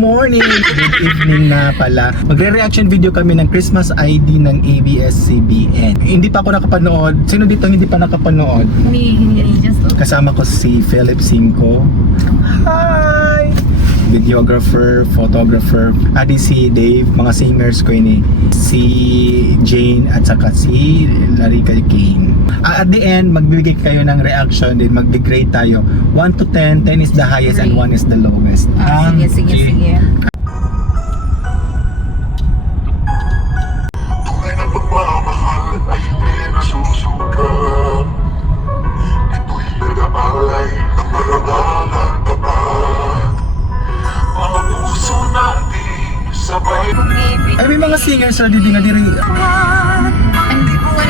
morning! Good evening na pala. Magre-reaction video kami ng Christmas ID ng ABS-CBN. Hindi pa ako nakapanood. Sino dito hindi pa nakapanood? Hindi, just Kasama ko si Philip Cinco. Hi! Videographer, photographer, si Dave, mga singers ko ini, si Jane at saka si Larika Kane. At the end, magbibigay kayo ng reaction, then mag-grade tayo. 1 to 10, 10 is the highest and 1 is the lowest. Sige. Tunay na pagmamahal ay hindi nasusukat. Ito'y nag-aalay ng marangalan tapat. Mga puso natin sabay. Ay, may mga singers na dito nga diri.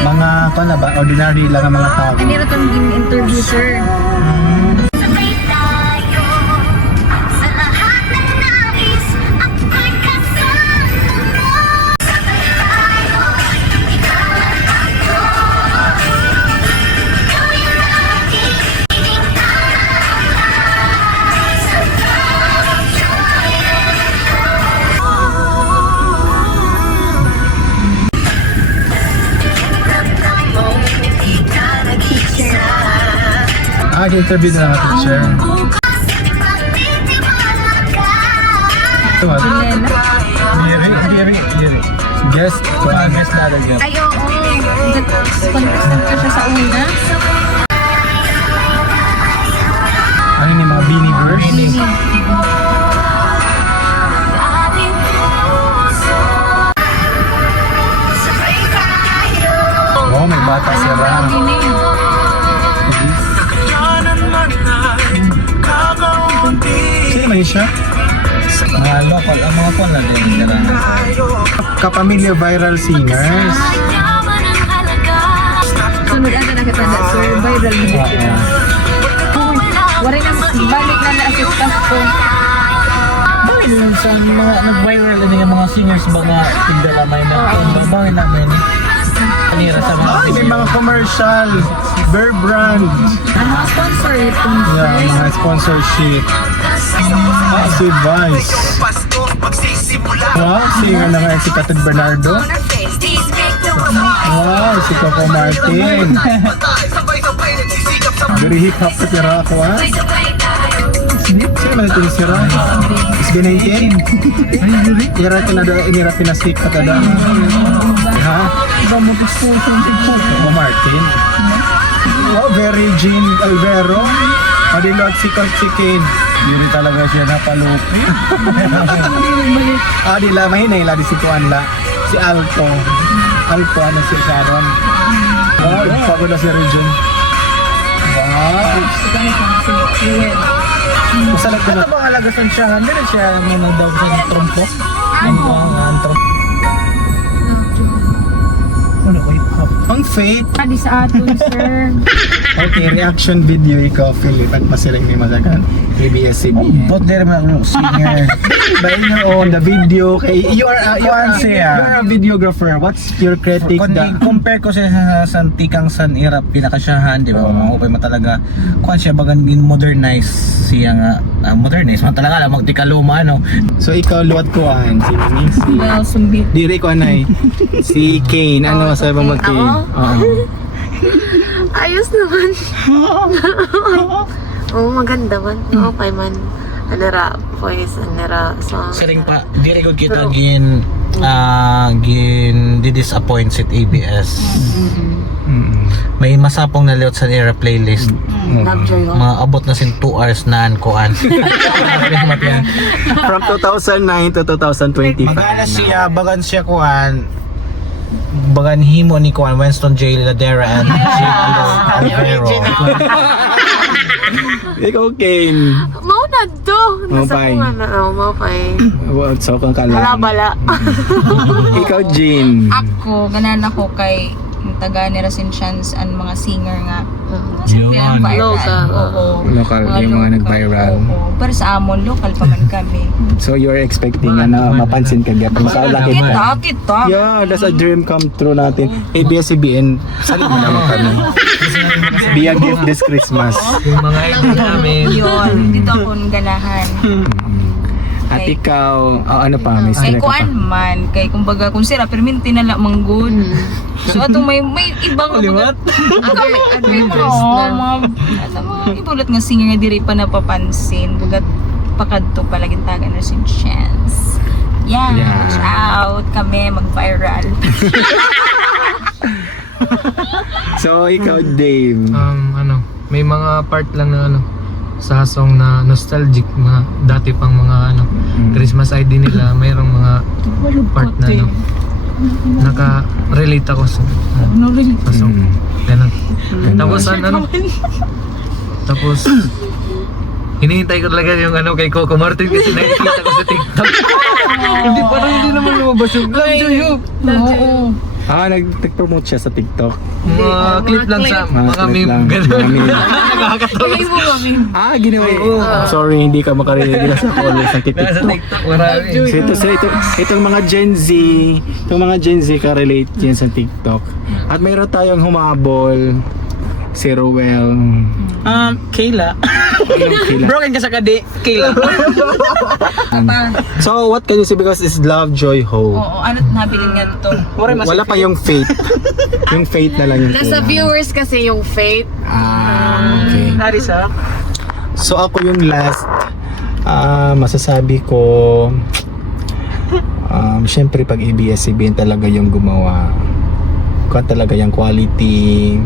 Mga, na ba, ordinary lang ang mga tao. Ano itong interview, sir? Sabay tayo sa lahat ng nais at may kasama mo. Sabay tayo, ikaw at ako. Gawin natin higit na lahat. Sa bawat joy and Interview na natin, teacher. What? Diri. Guest natin dyan. Ay, oo. Contestant ka siya sa una. Ano yung mga Beaniverse? Oh, may bata si Ram. Sino man siya? Mga local, ang mga phone na din sila. Kapamilya viral singers. Sunod ata na kita na, sir. Viral mo. Wala na, balik na na-assistant ko. Bakit sa mga nag-viral na yung mga singers ba nga tigdalamay na bakit namin kanira sa mga May mga commercial, Bear Brand. Ano ang sponsor itong, Yeah, mga sponsorship. Si Vice. Wow, singer na nga si Katod Bernardo. Wow, si Coco Martin. Very hip hop na tira ako, ha? Sino man ito yung sira? SB19? Inira pinasik ka tada. Ha? Coco Martin. Wow, very Jean Alvero. Padilot si Chicken. Hindi talaga siya napalupi. Dila, mahinay la di si Kuan la. Si Alto. Alto, ano si Sharon. Wow, pagod na si Region. Wow. Masalag ko na. Ito ba alagasan siya? Hindi na siya daw sa trompo? Ang trompo. Ano ko hip-hop? Ang fate. Adi sa aton, sir. Okay, reaction video ikaw, Philip. At masiring ni Masagan. ABS-CBN. Both there mga singer. By your own, the video, okay, you are a videographer. What's your critique? Kung compare ko siya sa Tikang San Era, pinakasyahan, di ba? Mahupay mo talaga. Kung siya bagan modernize siya nga. Modernize mo talaga lang, magtikaluma, ano. So ikaw, luwat ko si Missy. Well, sumbit. Diri ko anay. Si Kane. Ano masabi mo mag Kane? Ayos naman. Oo, maganda man. Okay man. Anara, voice, anara, song. Siring pa, di rin ko kita gin di-disappoint si ABS. May masapong naliot sa nila playlist. Mga abot na sin 2 hours na ankuan. From 2009 to 2025. Bagan siya kuan. Bagan himo ni kuan Winston J. Ladera and Alvero. Ikaw, Kane. Mau na do. Nasa Maupay. ko na. Maupay. What's up ang kalam? Bala-bala. Ikaw, Jean. Ako, ganan ako kay yung taga ni Rasin Chance and mga singer nga. Yun. Local. Oo. Local, yung mga nag-viral. Oo. Pero sa amon, local pa man kami. So you're expecting na mapansin ka gyapon sa laki ka. Kita. Yeah, that's a dream come true natin. ABS-CBN, sali mo naman kami. Be a gift this Christmas. Yung mga idol namin. Yun, dito akong ganahan. At At Kay- ikaw, ano pa? May Kay sila ka pa? kuan man, kay kumbaga kung sira perminti na lang manggod. So atong may ibang Liwat. Adventures Oo, na. mga ibulat nga singer nga diri pa napapansin. Bugat pakadto palaging taga na sin chance. Yeah, Yeah. watch out kami mag-viral. So, ikaw, Dave. May mga part lang na sa song na nostalgic, mga dati pang mga Christmas ID nila, mayroong mga part na naka-relate ako sa song. Ganun. Tapos tapos hinihintay ko talaga yung kay Coco Martin kasi nakikita ko sa TikTok. Hindi naman lumabas yung Love You. Oo. Nag-promote siya sa TikTok. Mga clip lang sa mga clip meme. lang, Ganun. mga meme. Nakakatawa. Ginawa Sorry, hindi ka makarinig sa followers ng Sa TikTok. TikTok, marami. So itong mga Gen Z ka-relate yan sa TikTok. At mayroon tayong humabol, si Rowell. Kayla. Kayla. Broken ka sa kadi. Kayla. So what can you say because it's love, joy, hope. Oo, ano nabilin nga to? Wala pa yung fate. Yung fate na lang yung Nasa kailangan. viewers kasi yung fate. Okay. Harisa. So ako yung last masasabi ko syempre pag ABS-CBN talaga yung gumawa. Kung talaga yung quality.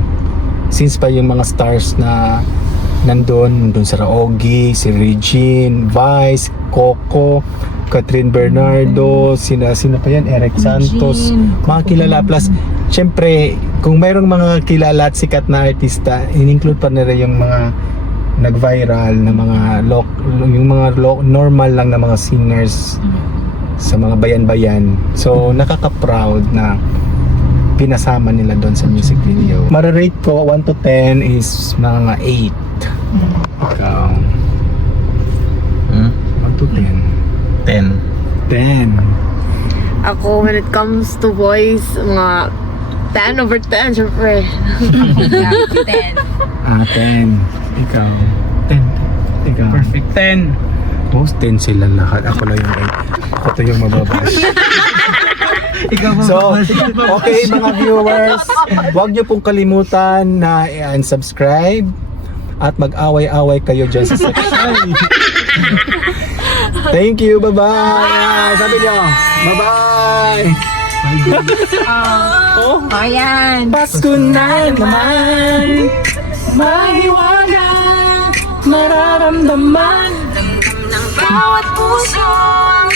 Since pa yung mga stars na nandun sa Raogi, si Regine, Vice, Coco, Catherine Bernardo, sino pa yan? Eric Santos, mga kilala. Plus, syempre, kung mayroong mga kilala at sikat na artista, in-include pa nila yung mga nag-viral na mga normal lang na mga singers sa mga bayan-bayan. So, nakaka-proud na pinasama nila doon sa music video. Mararate ko 1 to 10 is mga 8. Ikaw? 1 to 10. 10. 10. Ako, when it comes to voice, mga 10 over 10, syempre. 10. 10. Ikaw? 10. Ikaw? Perfect. 10. Most 10 sila lahat. Ako lang yung 8. Ako to yung mababash. So, okay mga viewers, huwag niyo pong kalimutan na i-unsubscribe at mag-away-away kayo dyan sa section. Thank you, bye-bye! Sabi niyo, bye-bye! Ayan. Pasko na naman, mahiwaga, mararamdaman. Bawat puso ang